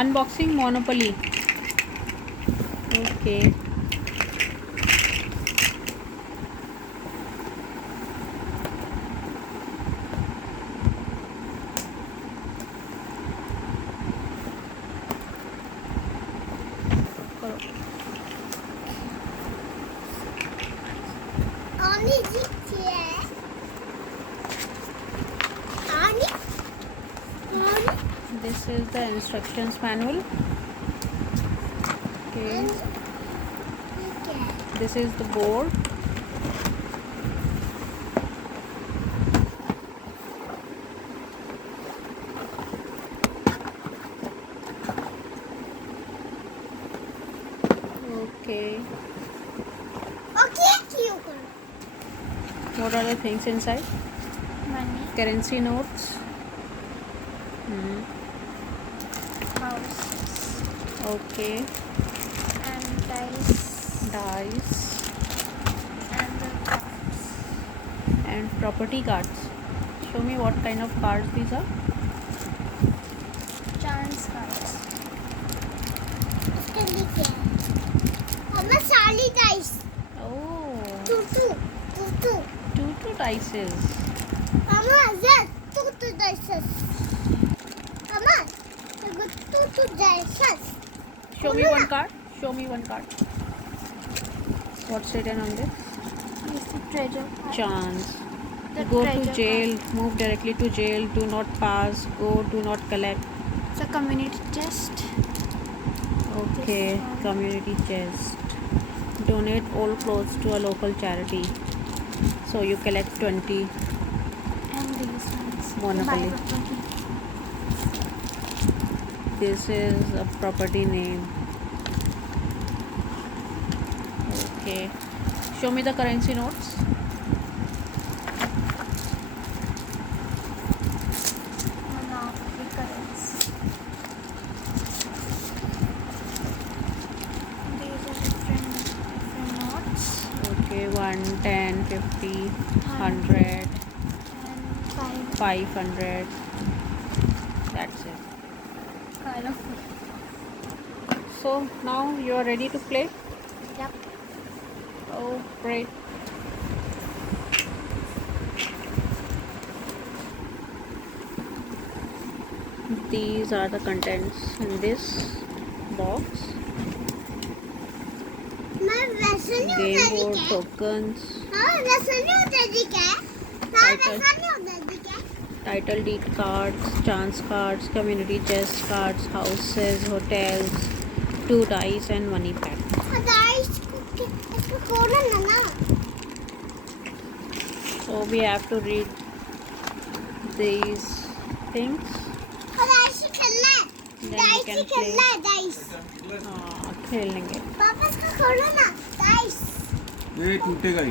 Unboxing Monopoly. Okay. Ani gitti. Ani. Ani. This is the instructions manual. Okay. This is the board. Okay. Okay, you can. What are the things inside? Money, Currency notes. houses, Okay. and dice, Dice and the cards. and property cards. Show me what kind of cards these are. Chance cards. Mama, Sally dice. Oh, Two. two dices. Mama, yes, two dices. Mama, I got two dices. Show me one card. Show me one card. What's written on this? It's the treasure. Chance. The Go to treasure jail. Move directly to jail. Do not pass. Go. Do not collect. It's a community chest. Okay. Community chest. Donate old clothes to a local charity. So you collect 20. And these ones. Monopoly. Buy property. This is a property name. Okay. Show me the currency notes. Monopoly currency. These are different notes. Okay. 1, 10, 50, 100, And 500. That's it. kind of. So now you are ready to play. Yep. Oh, great. These are the contents in this box. मैं वैसे नहीं Game उधर board, दिखे tokens, हाँ वैसे नहीं उधर दिखे हाँ Title. वैसा नहीं उधर दिखे title deed cards, chance cards, community chest cards, houses, hotels, 2 dice and money pack. इसको खोलना ना So we have to read these things. Dice खेलना है Then we दाइस can खेलना है दाइस खेल लेंगे. पापा इसको खोलो ना दाइस ये टूटेगा ये